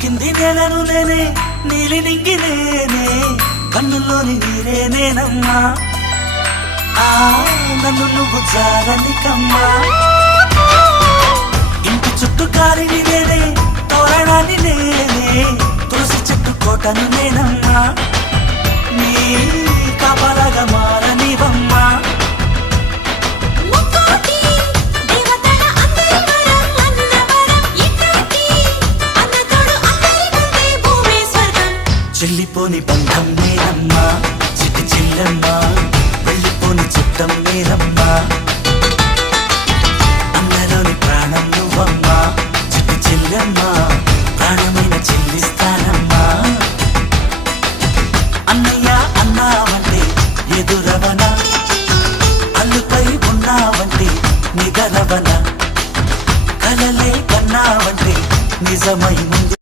కింది నేలను నేనే నీలి నింగి నేనే కన్నుల్లోని నీరే నేనమ్మా నన్ను నువ్వు జారనికమ్మా ఇంటి చుట్టూ కాలిని నేనే తోరణాన్ని నేనే తులసి చెట్టు కోటను నేనమ్మా నీ కాపలాగా మారనివమ్మా చెల్లిపోని బంధం నేనమ్మా చిట్టి చెల్లెమ్మా వెళ్ళిపోని చుట్టం నేనమ్మా అన్నలోని ప్రాణం నువ్వమ్మా చిట్టి చెల్లెమ్మా